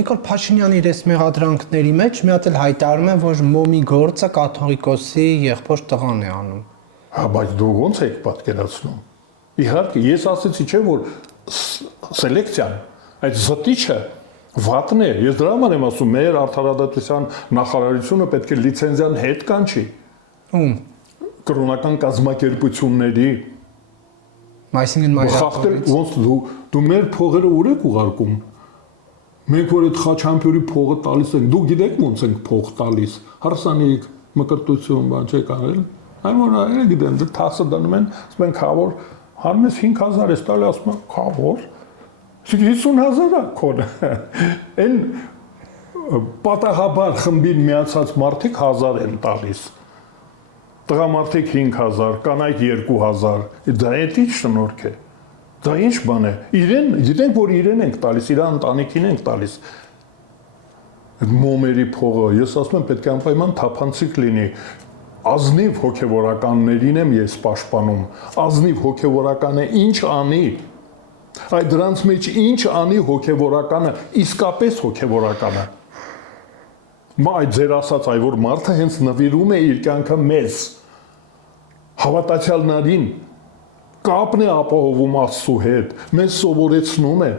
Նիկոլ Փաշինյանի իր այս մեղադրանքների մեջ մի հատ էլ հայտարարում են, որ մոմի գործը կաթողիկոսի եղբոր տղան է անում։ Հա, բայց դու ո՞նց եք պատկերացնում։ Իհարկե, ես ասեցի, չէ՞ որ սելեկցիան, այդ զտիչը վատն է։ Ես դրա համար եմ ասում, մեր արդարադատության նախարարությունը պետք է լիցենզիան հետ կանչի։ Ում։ Կրոնական կազմակերպությունների Այսինքն մայրաքաղաքից ոնց դու մեր փողերը ուր եք ուղարկում։ Մենք որ այդ խաչամփյուրի փողը տալիս ենք, դու գիտեք ոնց ենք փող տալիս։ Հարսանիք, մկրտություն, բան չեք արել։ Այն որ այլ գիտեն, դե թասը դնում են, ասում են քավոր, հարմես 5000 է տալի, ասում են քավոր։ 50000 է քոնը։ Այն պատահաբար խմբին միացած մարդիկ 1000 են տալիս։ Տղամարդիկ 5000, կանայք 2000, դա էդի շնորհք է։ Դա ինչ բան է։ Իրեն, գիտենք որ իրեն ենք տալիս, իր ընտանիքին ենք տալիս։ Այդ մոմերի փողը, ես ասում եմ պետք է անպայման թափանցիկ լինի։ Ազնիվ հոգևորականներին եմ ես պաշտպանում։ Ազնիվ հոգևորականը ինչ անի։ Այդ դրանց մեջ ինչ անի հոգևորականը, իսկապես հոգևորականը։ Այդ ձեր ասած այ որ մարդը հենց նվիրում է իր կյանքը մեզ հավատացյալներին կապն է ապահովում Աստծո հետ, մեզ սովորեցնում է